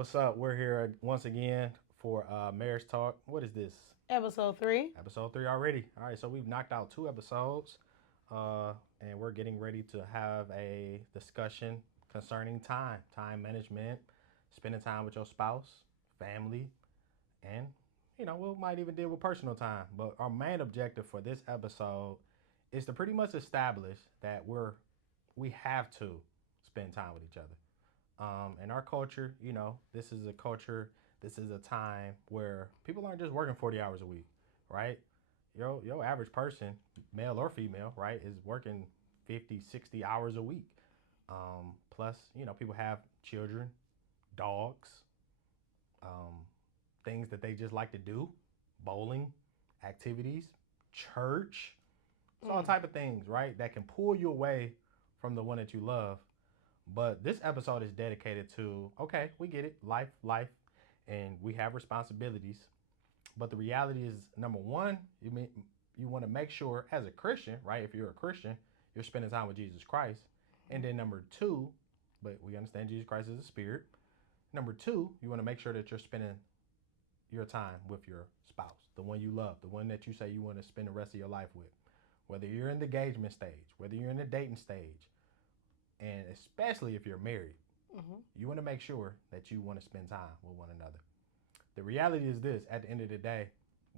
What's up? We're here once again for Marriage Talk. What is this? Episode 3. Episode 3 already. All right, so we've knocked out 2 episodes, and we're getting ready to have a discussion concerning time management, spending time with your spouse, family, and we might even deal with personal time. But our main objective for this episode is to pretty much establish that we have to spend time with each other. In our culture, this is a culture, this is a time where people aren't just working 40 hours a week, right? Your average person, male or female, right, is working 50, 60 hours a week. Plus, people have children, dogs, um, things that they just like to do, bowling, activities, church. It's all type of things, right, that can pull you away from the one that you love. But this episode is dedicated to, okay, we get it, life, and we have responsibilities. But the reality is, number one, you want to make sure as a Christian, right? If you're a Christian, you're spending time with Jesus Christ. And then number two, but we understand Jesus Christ is a spirit. Number two, you want to make sure that you're spending your time with your spouse, the one you love, the one that you say you want to spend the rest of your life with. Whether you're in the engagement stage, whether you're in the dating stage, and especially if you're married, you want to make sure that you want to spend time with one another. The reality is this: at the end of the day,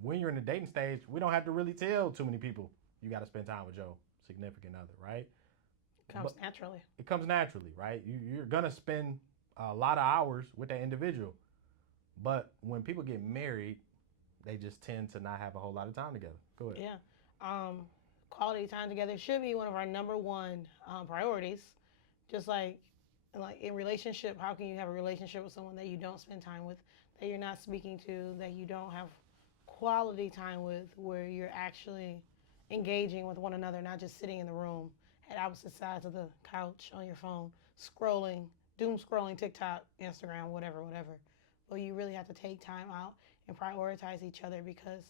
when you're in the dating stage, we don't have to really tell too many people you got to spend time with your significant other, right? Comes But naturally. it comes naturally, right? You're gonna spend a lot of hours with that individual. But when people get married, they just tend to not have a whole lot of time together. Go ahead. Yeah. Um, Quality time together should be one of our number one priorities. Just like in relationship, how can you have a relationship with someone that you don't spend time with, that you're not speaking to, that you don't have quality time with, where you're actually engaging with one another, not just sitting in the room at opposite sides of the couch on your phone, scrolling, doom scrolling TikTok, Instagram, whatever. But you really have to take time out and prioritize each other, because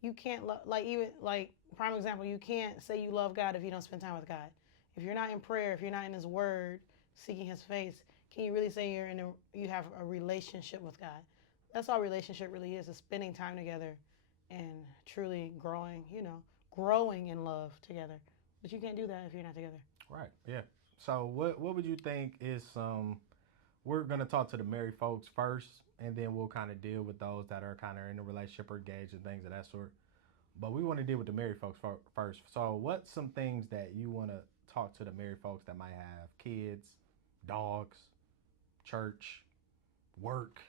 you can't even like prime example, you can't say you love God if you don't spend time with God. If you're not in prayer, if you're not in His Word, seeking His face, can you really say you have a relationship with God? That's all relationship really is spending time together and truly growing in love together. But you can't do that if you're not together. Right. Yeah. So what would you think is we're gonna talk to the married folks first, and then we'll kind of deal with those that are kind of in a relationship or engaged and things of that sort. But we want to deal with the married folks first. So what's some things that you want to talk to the married folks that might have kids, dogs, church, work,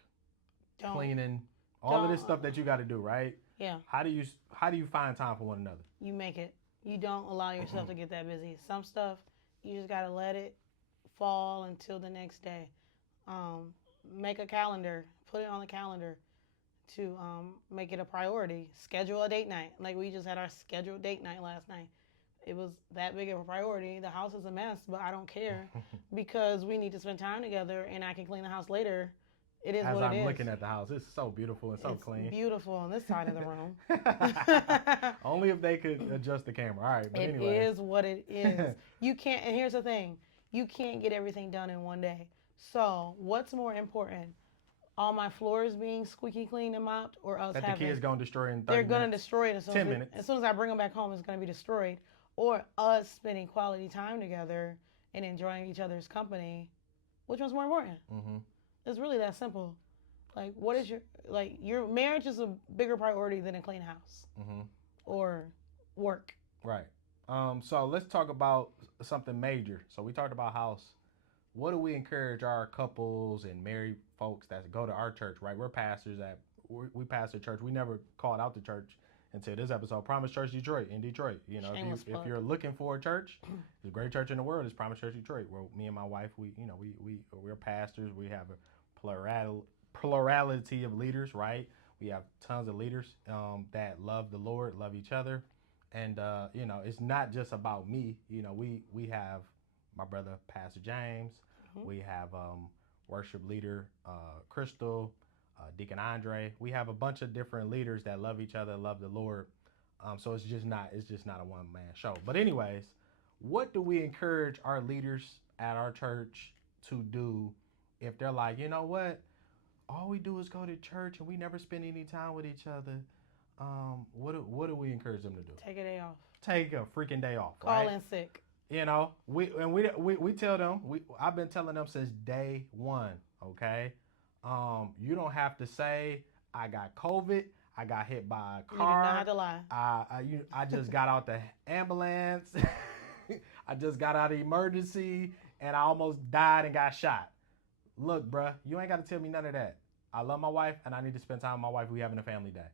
Don't cleaning, all of this don't stuff that you got to do, right? yeah. How do you find time for one another? You make it. You don't allow yourself to get that busy. Some stuff you just gotta let it fall until the next day. Make a calendar. Put it on the calendar to make it a priority. Schedule a date night. Like we just had our scheduled date night last night. It was that big of a priority. The house is a mess, but I don't care because we need to spend time together and I can clean the house later. It is As what it I'm is. looking at the house, it's so beautiful and so It's clean. beautiful on this side of the room. Only if they could adjust the camera. All right, but It anyways. is what it is. You can't, and here's the thing, you can't get everything done in one day. So, what's more important? All my floors being squeaky clean and mopped, or us That the kids having, gonna destroy in they're 30 gonna minutes, destroy it as soon 10 as minutes. soon as I bring them back home, it's gonna be destroyed. Or us spending quality time together and enjoying each other's company. Which one's more important? It's really that simple. Like, what is your marriage is a bigger priority than a clean house or work. Right. So let's talk about something major. So we talked about house. What do we encourage our couples and married folks that go to our church, right? We're pastors at we pastor church. We never called out the church until this episode. Promise Church Detroit in Detroit. Shameless If plug. you're looking for a church, the great church in the world is Promise Church Detroit. Where me and my wife, we're pastors. We have a plurality of leaders, right? We have tons of leaders that love the Lord, love each other, and it's not just about me. We have my brother Pastor James. We have worship leader Crystal, Deacon Andre. We have a bunch of different leaders that love each other, love the Lord. So it's just not a one man show. But anyways, what do we encourage our leaders at our church to do if they're like, you know what? all we do is go to church and we never spend any time with each other. What do we encourage them to do? Take a day off. Take a freaking day off. Call right? in sick. You know, we tell them. I've been telling them since day one. Okay, you don't have to say I got COVID. I got hit by a car. You do not have to lie. I just got out the ambulance. I just got out of emergency and I almost died and got shot. Look, bruh, you ain't got to tell me none of that. I love my wife and I need to spend time with my wife. We having a family day.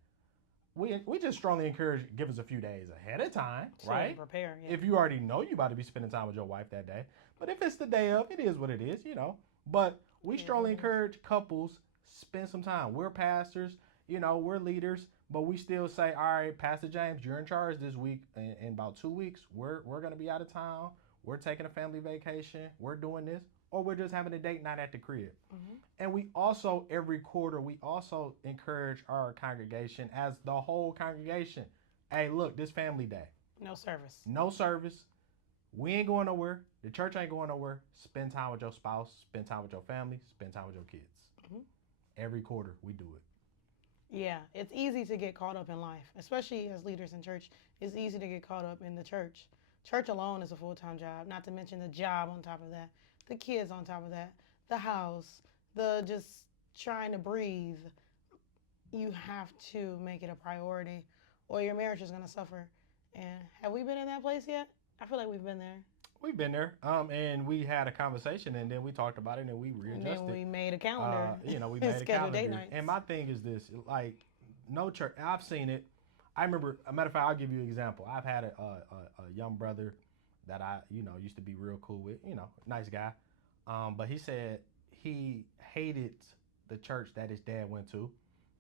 We just strongly encourage give us a few days ahead of time, right? Prepare. Yeah. If you already know you about to be spending time with your wife that day. But if it's the day of, it is what it is, you know. But we strongly encourage couples spend some time. We're pastors, you know, we're leaders, but we still say, all right, Pastor James, you're in charge this week. In about 2 weeks, we're going to be out of town. We're taking a family vacation. We're doing this. Or we're just having a date night at the crib. Mm-hmm. And we also, every quarter, we also encourage our congregation as the whole congregation. Hey, look, this family day. No service. No service. We ain't going nowhere. The church ain't going nowhere. Spend time with your spouse. Spend time with your family. Spend time with your kids. Mm-hmm. Every quarter, we do it. Yeah, it's easy to get caught up in life, especially as leaders in church. It's easy to get caught up in the church. Church alone is a full-time job, not to mention the job on top of that, the kids on top of that, the house, the just trying to breathe. You have to make it a priority or your marriage is going to suffer. And have we been in that place yet? I feel like we've been there. We've been there, and we had a conversation, and then we talked about it, and we readjusted. And then we made a calendar. We made a calendar. Date nights. And my thing is this, like, no church. I've seen it. I remember, a matter of fact, I'll give you an example. I've had a young brother that I, used to be real cool with, nice guy. But he said he hated the church that his dad went to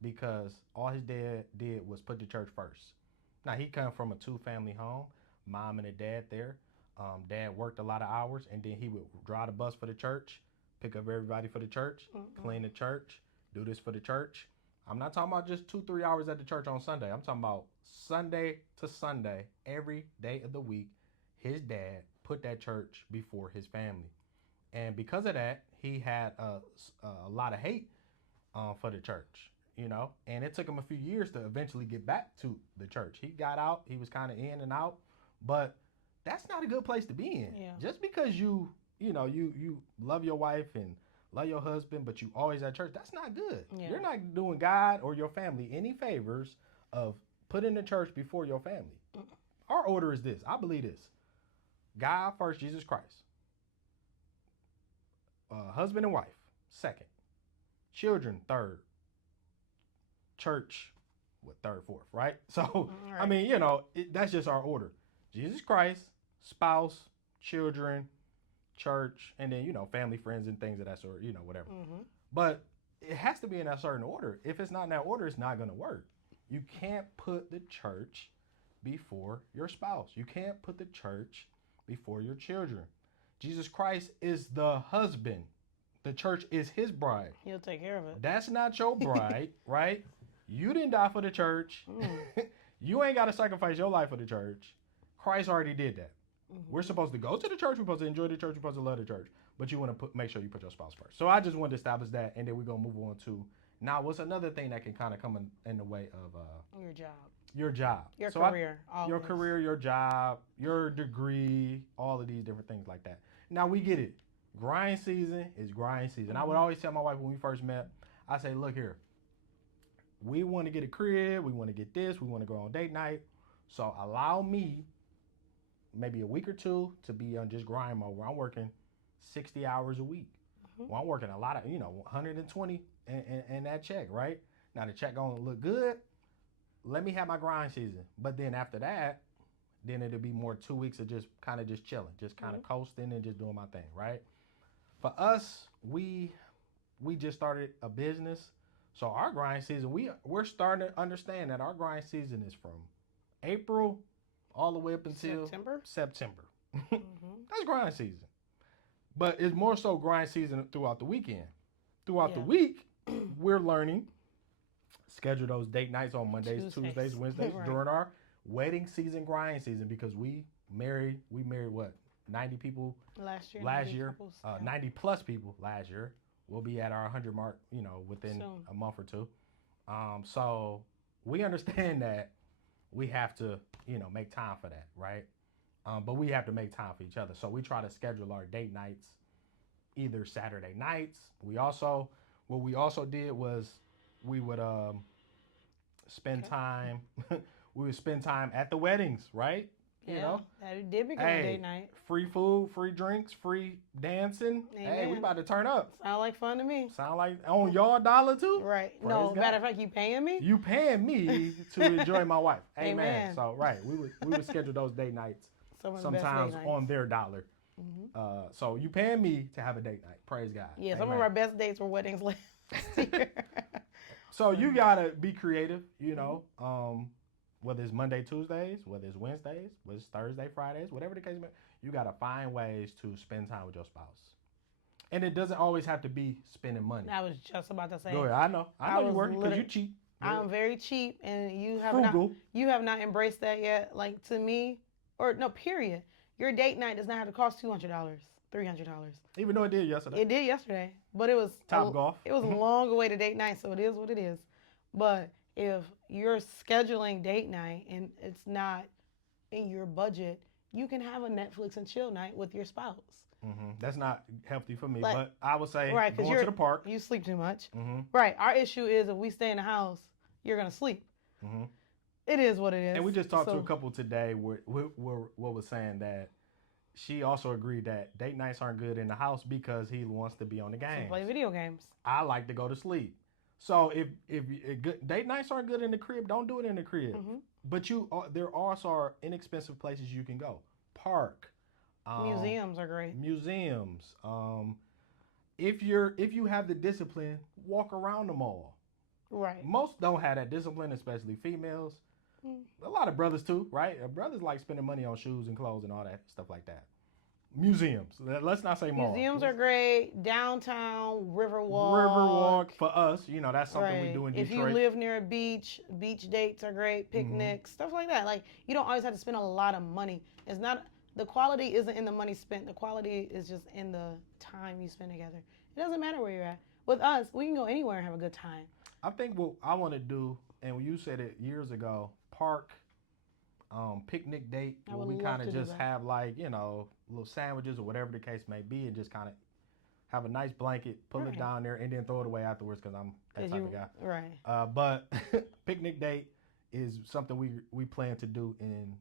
because all his dad did was put the church first. Now, he come from a 2-family home, mom and a dad there. Dad worked a lot of hours, and then he would drive the bus for the church, pick up everybody for the church, clean the church, do this for the church. I'm not talking about just 2-3 hours at the church on Sunday. I'm talking about Sunday to Sunday, every day of the week. His dad put that church before his family. And because of that, he had a lot of hate for the church, and it took him a few years to eventually get back to the church. He got out. He was kind of in and out, but that's not a good place to be in. Yeah. Just because you love your wife and love your husband, but you always at church, that's not good. Yeah. You're not doing God or your family any favors of putting the church before your family. Our order is this. I believe this. God first, Jesus Christ. Husband and wife, second. Children, third. Church, third, fourth, right? So, right. I mean, that's just our order. Jesus Christ, spouse, children, church, and then, family, friends, and things of that sort, whatever. Mm-hmm. But it has to be in that certain order. If it's not in that order, it's not going to work. You can't put the church before your spouse. You can't put the church before your children. Jesus Christ is the husband. The church is his bride. He'll take care of it. That's not your bride, right? You didn't die for the church. You ain't got to sacrifice your life for the church. Christ already did that. Mm-hmm. We're supposed to go to the church. We're supposed to enjoy the church. We're supposed to love the church. But you want to make sure you put your spouse first. So I just wanted to establish that, and then we're going to move on to, now what's another thing that can kind of come in the way of your job. Your job. Your career. Your career, your job, your degree, all of these different things like that. Now, we get it. Grind season is grind season. Mm-hmm. I would always tell my wife when we first met, I say, look here. We want to get a crib. We want to get this. We want to go on date night. So allow me maybe a week or two to be on just grind mode where I'm working 60 hours a week. Mm-hmm. Well, I'm working a lot of, 120 and that check, right? Now the check gonna look good. Let me have my grind season. But then after that, then it'll be more 2 weeks of just kind of just chilling, just kind of coasting and just doing my thing, right? For us, we just started a business. So our grind season, we're starting to understand that our grind season is from April all the way up until September. Mm-hmm. That's grind season. But it's more so grind season throughout the weekend. Throughout the week, we're learning, schedule those date nights on Mondays, Tuesdays, Wednesdays right. during our wedding season, grind season, because we married what, 90 people last year, 90 plus people last year. We'll be at our 100 mark, within Soon. a month or two. So we understand that we have to, make time for that, right? But we have to make time for each other. So we try to schedule our date nights either Saturday nights. What we also did was we would spend Okay. time. We would spend time at the weddings, right? Yeah, that did become a Hey, date night. free food, free drinks, free dancing. Hey, we Amen. about to turn up. Sound like fun to me. Sound like on y'all dollar too? Right. Praise No, God. matter of fact, you paying me? You paying me to enjoy my wife. Amen. Amen. So right, we would schedule those date nights Some of the best sometimes date on nights. their dollar. So you paying me to have a date night. Praise God. Yeah, some of Amen. our best dates were weddings last year. So you gotta be creative, whether it's Monday, Tuesdays, whether it's Wednesdays, whether it's Thursday, Fridays, whatever the case may be, you gotta find ways to spend time with your spouse. And it doesn't always have to be spending money. I was just about to say. Go ahead. I know you was working because you literally- cheap. I'm very cheap, and you have Frugal. not embraced that yet. Like, to me, or no, period. Your date night does not have to cost $200, $300. Even though it did yesterday. It did yesterday, but it was Top golf. It was a long awaited date night, so it is what it is. But if you're scheduling date night and it's not in your budget, you can have a Netflix and chill night with your spouse. That's not healthy for me, Like- but I would say Right, 'cause going to the park. You sleep too much. hmm Right. Our issue is if we stay in the house, you're gonna sleep. hmm It is what it is. And we just talked to So- a couple today what was saying that she also agreed that date nights aren't good in the house because he wants to be on the so game. play video games. I like to go to sleep. So if date nights aren't good in the crib, don't do it in the crib. hmm But there also are inexpensive places you can go. Park, Museums are great. museums. If you have the discipline, walk around the mall. Right. Most don't have that discipline, especially females. Mm. A lot of brothers too, right? Brothers like spending money on shoes and clothes and all that stuff like that. Museums. Let's not say malls. Museums are great. Downtown, Riverwalk. Riverwalk for us. That's something we Right. do in If Detroit. you live near a beach, beach dates are great. Picnics, stuff like that. Like, you don't always have to spend a lot of money. It's not the quality isn't in the money spent. The quality is just in the time you spend together. It doesn't matter where you're at. With us, we can go anywhere and have a good time. I think what I want to do, and you said it years ago, park, picnic date, I where would we love kind to of do just that. have little sandwiches or whatever the case may be, and just kind of have a nice blanket, pull it Right. down there, and then throw it away afterwards because I'm that 'Cause type you, of guy. right. But picnic date is something we plan to do in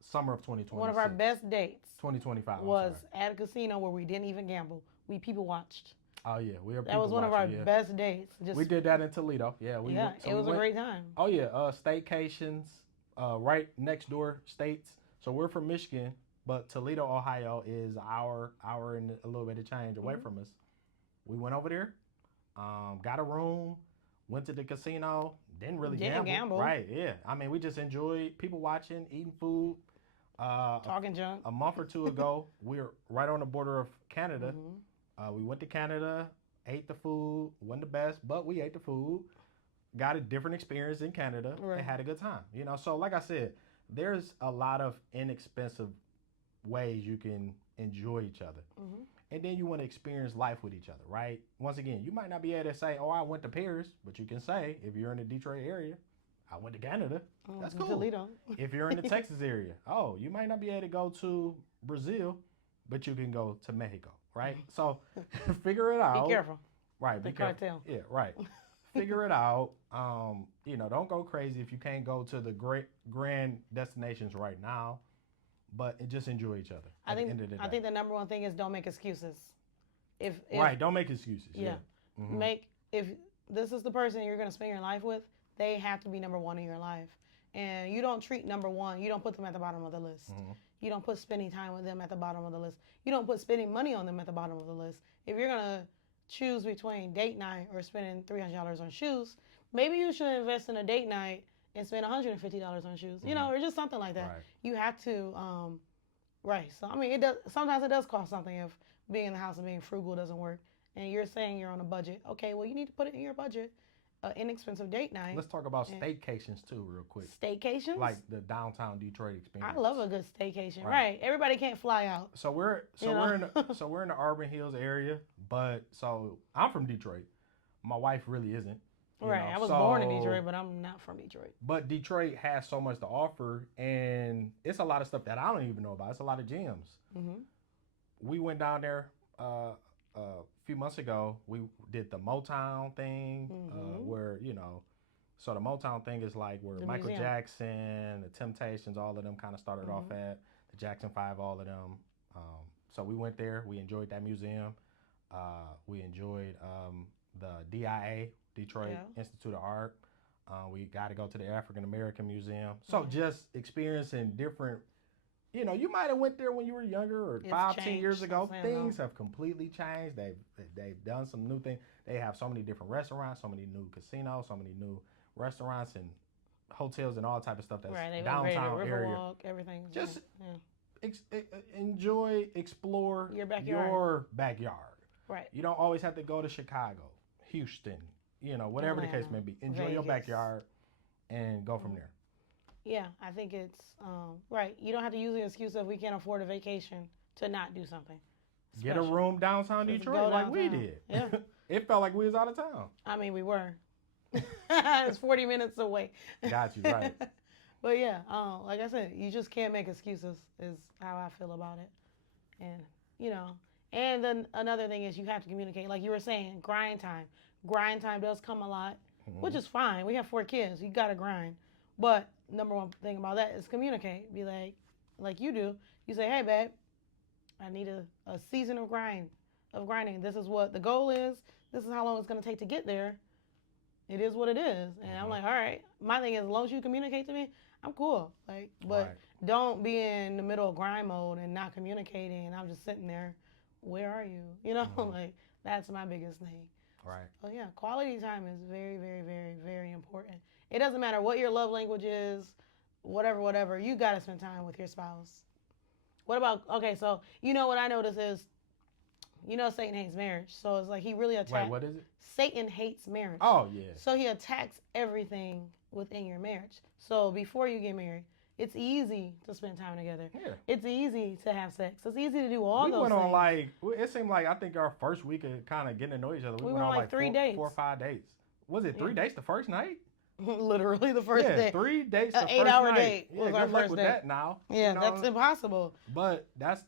summer of 2026. One of our best dates 2025 I'm was sorry. at a casino where we didn't even gamble. We people watched. Oh yeah, we are. That was one of our best dates. Just We did that in Toledo. Yeah, it was a great time. Oh yeah, staycations, right next door states. So we're from Michigan, but Toledo, Ohio is hour and a little bit of change away Mhm. from us. We went over there, got a room, went to the casino, didn't really Didn't gamble. Right, yeah. I mean, we just enjoyed people watching, eating food. Talking junk. A month or two ago, we were right on the border of Canada. Mhm. We went to Canada, ate the food, wasn't the best, but we ate the food, got a different experience in Canada, Right. and had a good time. So like I said, there's a lot of inexpensive ways you can enjoy each other. Mhm. And then you want to experience life with each other, right? Once again, you might not be able to say, oh, I went to Paris, but you can say, if you're in the Detroit area, I went to Canada. That's cool. Toledo. If you're in the Texas area, oh, you might not be able to go to Brazil, but you can go to Mexico, right? So figure it out. Be careful. Right, The be careful. cartel. Yeah, right. Figure it out. Don't go crazy if you can't go to the great grand destinations right now, but just enjoy each other. I at think the end of the day. I think the number one thing is don't make excuses. If Right, don't make excuses. Yeah. Mhm. If this is the person you're going to spend your life with, they have to be number one in your life. And you don't treat number one, you don't put them at the bottom of the list. Mhm. You don't put spending time with them at the bottom of the list. You don't put spending money on them at the bottom of the list. If you're going to choose between date night or spending $300 on shoes, maybe you should invest in a date night and spend $150 on shoes, or just something like that. Right. You have to, right. So, I mean, sometimes it does cost something if being in the house and being frugal doesn't work. And you're saying you're on a budget. Okay, well, you need to put it in your budget an inexpensive date night. Let's talk about and staycations too, real quick. Staycations. Like the downtown Detroit experience. I love a good staycation. Right. Everybody can't fly out. So we're in the Auburn Hills area, but so I'm from Detroit. My wife really isn't. Right. I was born in Detroit, but I'm not from Detroit. But Detroit has so much to offer, and it's a lot of stuff that I don't even know about. It's a lot of gyms. Mm-hmm. We went down there a few months ago. We did the Motown thing, where so the Motown thing is like where Michael Jackson, the Temptations, all of them kind of started off at, the Jackson 5, all of them. So we went there. We enjoyed that museum. We enjoyed the DIA, Detroit Institute of Art. We got to go to the African American Museum. So just experiencing different, you might have went there when you were younger or 5-10 years ago. Things have completely changed. They've done some new things. They have so many different restaurants, so many new casinos, so many new restaurants and hotels and all type of stuff that's downtown area. Riverwalk, everything. Just enjoy, explore your backyard. Right. You don't always have to go to Chicago, Houston, whatever the case may be. Enjoy Vegas. Your backyard and go from there. Yeah, I think it's right. You don't have to use the excuse of we can't afford a vacation to not do something. Get a room downtown Detroit like we did. Yeah. It felt like we was out of town. I mean, we were. It's 40 minutes away. Got you, right. But yeah, like I said, you just can't make excuses is how I feel about it. And, and then another thing is you have to communicate. Like you were saying, grind time. Grind time does come a lot, which is fine. We have 4 kids. You got to grind. But number one thing about that is communicate. Be like you do. You say, hey, babe, I need a season of grinding. This is what the goal is. This is how long it's going to take to get there. It is what it is. And I'm like, all right. My thing is, as long as you communicate to me, I'm cool. But don't be in the middle of grind mode and not communicating. And I'm just sitting there. Where are you? That's my biggest thing. Right. But yeah, quality time is very, very, very, very important. It doesn't matter what your love language is, whatever. You got to spend time with your spouse. What about, so what I notice is, Satan hates marriage. So it's like he really attacks. Wait, what is it? Satan hates marriage. Oh, yeah. So he attacks everything within your marriage. So before you get married, it's easy to spend time together. Yeah. It's easy to have sex. It's easy to do all those things. We went on it seemed like I think our first week of kind of getting to know each other. We went on like 3 dates. 4 or 5 dates. Was it 3 dates the first night? Literally the first day. 3 dates the first night. An 8-hour date was our good luck first with date. that now. Yeah, that's impossible. But that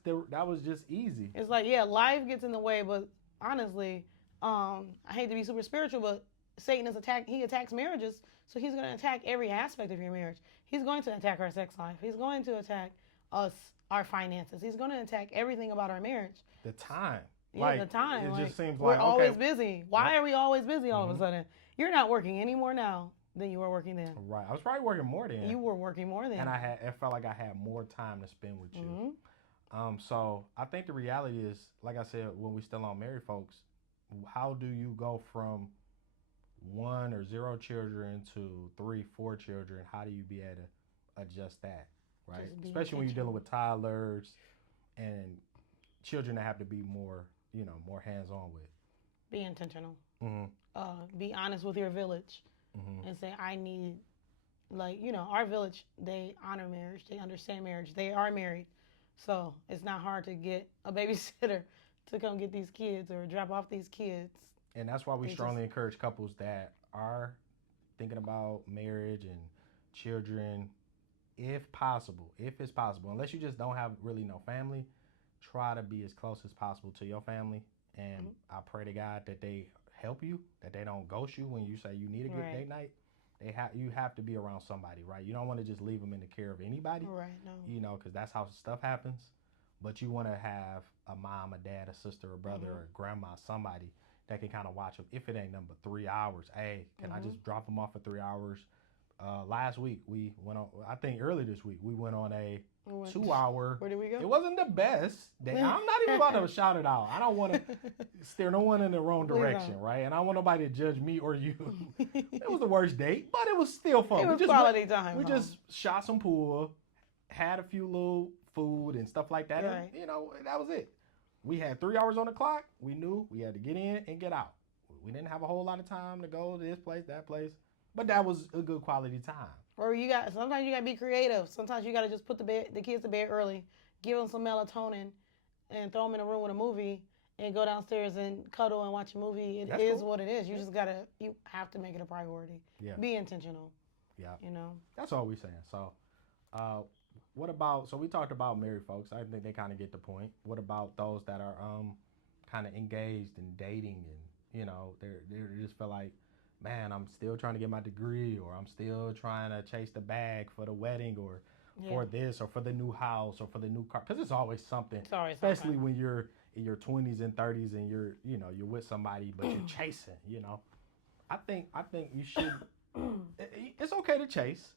was just easy. It's like, life gets in the way, but honestly, I hate to be super spiritual, but Satan he attacks marriages, so he's going to attack every aspect of your marriage. He's going to attack our sex life. He's going to attack us, our finances. He's going to attack everything about our marriage. The time. Yeah, the time. It just seems we're like always busy. Why are we always busy all of a sudden? You're not working any more now than you were working then. Right. I was probably working more then. You were working more then. And it felt like I had more time to spend with you. So I think the reality is, like I said, when we still on married folks, how do you go from 1 or 0 children to 3, 4 children? How do you be able to adjust that, right? Especially when you're dealing with toddlers and children that have to be more, more hands-on with. Be intentional. Be honest with your village and say, I need, our village, they honor marriage. They understand marriage. They are married. So it's not hard to get a babysitter to come get these kids or drop off these kids. And that's why we strongly encourage couples that are thinking about marriage and children, if it's possible, unless you just don't have really no family, try to be as close as possible to your family. And I pray to God that they help you, that they don't ghost you when you say you need a good date night. You have to be around somebody, right? You don't want to just leave them in the care of anybody, right? No, because that's how stuff happens. But you want to have a mom, a dad, a sister, a brother, or a grandma, somebody that can kind of watch them. If it ain't number 3 hours, hey, can I just drop them off for 3 hours? Last week we went on. I think early this week we went on a 2-hour. Where did we go? It wasn't the best day. I'm not even about to shout it out. I don't want to steer no one in the wrong direction, right? And I don't want nobody to judge me or you. It was the worst date, but it was still fun. It was quality time. We just shot some pool, had a few little food and stuff like that. Right. And, that was it. We had 3 hours on the clock. We knew we had to get in and get out. we didn't have a whole lot of time to go to this place, that place, but that was a good quality time. Or sometimes you gotta be creative. Sometimes you gotta just put the kids to bed early, give them some melatonin, and throw them in a room with a movie, and go downstairs and cuddle and watch a movie. It That's is cool. what it is. You have to make it a priority. Yeah. Be intentional. Yeah. You know. That's all we're saying. So, what about? So we talked about married folks. I think they kind of get the point. What about those that are kind of engaged and dating, and they just feel like, man, I'm still trying to get my degree, or I'm still trying to chase the bag for the wedding, or for this, or for the new house, or for the new car, because it's always something. It's always especially something. when you're in your 20s and 30s and you're with somebody, but you're chasing. I think you should. It's okay to chase,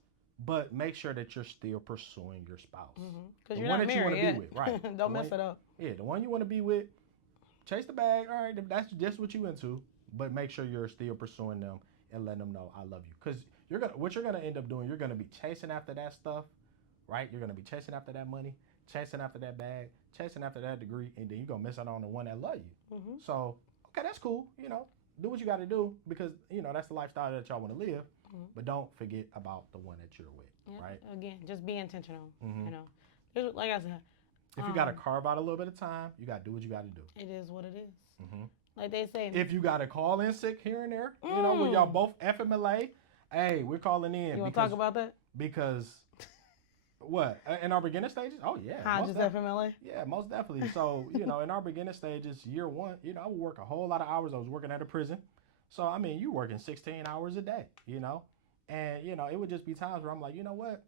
but make sure that you're still pursuing your spouse. Because you're not married yet. Be with, right? Don't mess it up. Yeah, the one you want to be with. Chase the bag. All right, if that's just what you into, but make sure you're still pursuing them and letting them know I love you. Because what you're gonna end up doing, you're gonna be chasing after that stuff, right? You're gonna be chasing after that money, chasing after that bag, chasing after that degree, and then you're gonna miss out on the one that love you. So okay, that's cool. Do what you got to do, because that's the lifestyle that y'all want to live. But don't forget about the one that you're with, right? Again, just be intentional. Just, like I said, if you got to carve out a little bit of time, you got to do what you got to do. It is what it is. Like they say, if you got to call in sick here and there, when y'all both FMLA, hey, we're calling in. You want to talk about that? Because what, in our beginning stages? Oh yeah, Hodges FMLA. Yeah, most definitely. So in our beginning stages, year one, I would work a whole lot of hours. I was working at a prison, so I mean, you working 16 hours a day, and it would just be times where I'm like, you know what,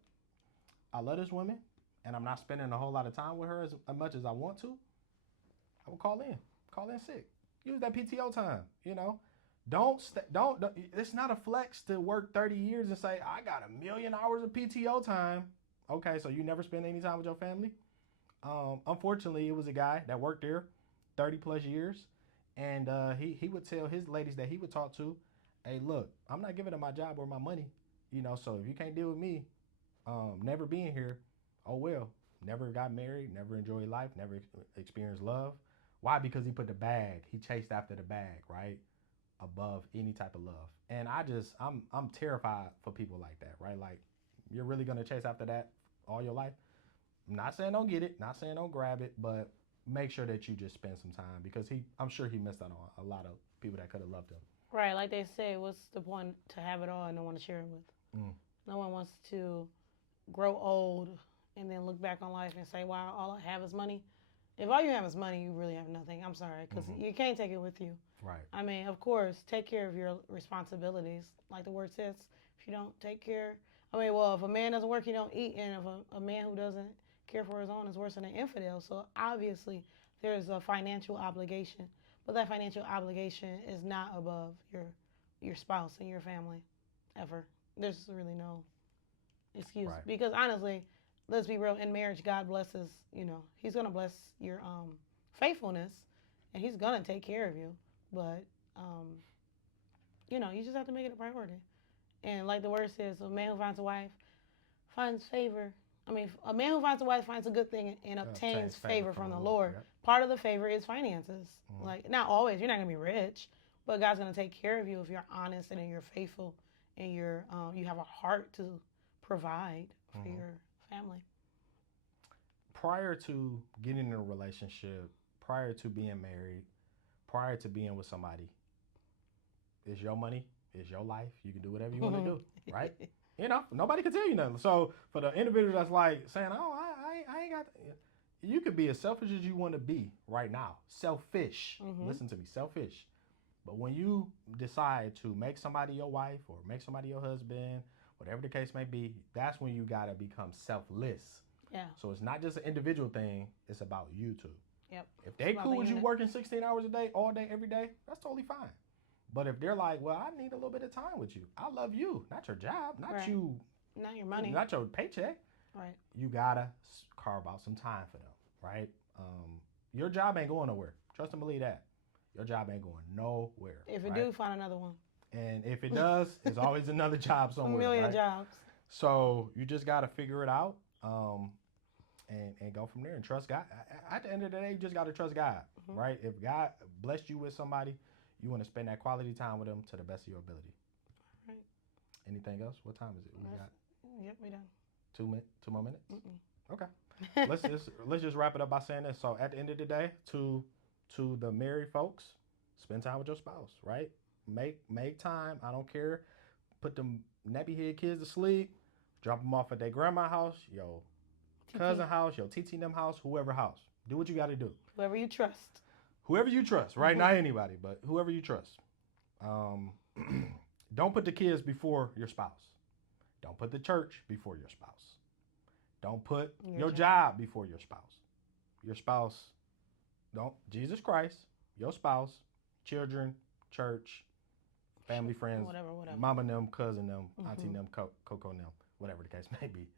I love this woman, and I'm not spending a whole lot of time with her as much as I want to. I would call in sick, use that PTO time, Don't. It's not a flex to work 30 years and say I got 1 million hours of PTO time. Okay, so you never spend any time with your family? Unfortunately, it was a guy that worked there 30 plus years, and he would tell his ladies that he would talk to, hey, look, I'm not giving up my job or my money, so if you can't deal with me, never being here, oh well. Never got married, never enjoyed life, never experienced love. Why? Because he put the bag, he chased after the bag, right? Above any type of love. And I'm terrified for people like that, right? Like, you're really gonna chase after that all your life? I'm not saying don't get it, not saying don't grab it, but make sure that you just spend some time, because I'm sure he missed out on a lot of people that could have loved him. Right, like they say, what's the point to have it all and no one to share it with? No one wants to grow old and then look back on life and say, wow, all I have is money. If all you have is money, you really have nothing. I'm sorry, because you can't take it with you. Right. I mean, of course, take care of your responsibilities. Like the word says, if you don't take care, if a man doesn't work, he don't eat. And if a man who doesn't care for his own is worse than an infidel. So obviously, there's a financial obligation. But that financial obligation is not above your spouse and your family, ever. There's really no excuse. Right. Because honestly, let's be real, in marriage, God blesses, he's going to bless your faithfulness, and he's going to take care of you. But, you just have to make it a priority. And like the word says, a man who finds a wife finds favor. A man who finds a wife finds a good thing and obtains favor from the Lord. Yep. Part of the favor is finances. Like, not always. You're not going to be rich, but God's going to take care of you if you're honest and you're faithful and you have a heart to provide for your family. Prior to getting in a relationship, prior to being married, prior to being with somebody, it's your money, it's your life. You can do whatever you want to do, right? Nobody can tell you nothing. So for the individual that's like saying, oh, I ain't got, you could be as selfish as you want to be right now. Selfish. Listen to me, selfish. But when you decide to make somebody your wife or make somebody your husband, whatever the case may be, that's when you got to become selfless. Yeah. So it's not just an individual thing. It's about you two. Yep. If they cool with you working 16 hours a day, all day, every day, that's totally fine. But if they're like, well, I need a little bit of time with you. I love you, not your job, not you. Not your money. Not your paycheck. Right. You got to carve out some time for them, right? Your job ain't going nowhere. Trust and believe that. Your job ain't going nowhere. If it do, find another one. And if it does, there's always another job somewhere. A million jobs. So you just got to figure it out and go from there and trust God. At the end of the day, you just got to trust God, right? If God blessed you with somebody, You want to spend that quality time with them to the best of your ability. Right. Anything else? What time is it? Yep, we done. 2 more minutes? Mm-mm. Okay. let's just wrap it up by saying this. So at the end of the day, to the married folks, spend time with your spouse, right? Make time. I don't care. Put them nappy head kids to sleep. Drop them off at their grandma's house, your cousin house, your TT and them house, whoever house. Do what you got to do. Whoever you trust. Whoever you trust, right? Not anybody, but whoever you trust. Don't put the kids before your spouse. Don't put the church before your spouse. Don't put your job before your spouse. Your spouse, Jesus Christ, your spouse, children, church, family, friends, whatever. mama them, cousin them, auntie them, Coco them, whatever the case may be.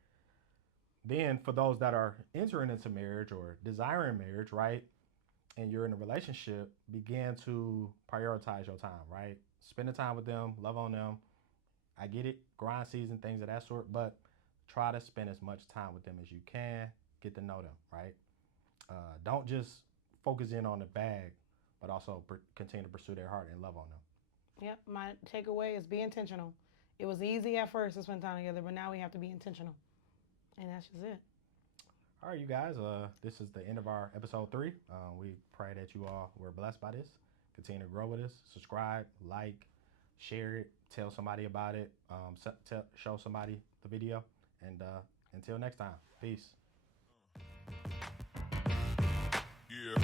Then for those that are entering into marriage or desiring marriage, right, and you're in a relationship, begin to prioritize your time, right? Spend the time with them, love on them. I get it, grind season, things of that sort, but try to spend as much time with them as you can, get to know them, right? Don't just focus in on the bag, but also continue to pursue their heart and love on them. Yep, my takeaway is be intentional. It was easy at first to spend time together, but now we have to be intentional. And that's just it. All right, you guys, this is the end of our episode 3. We pray that you all were blessed by this. Continue to grow with us. Subscribe, like, share it, tell somebody about it, show somebody the video. And until next time, peace. Yeah.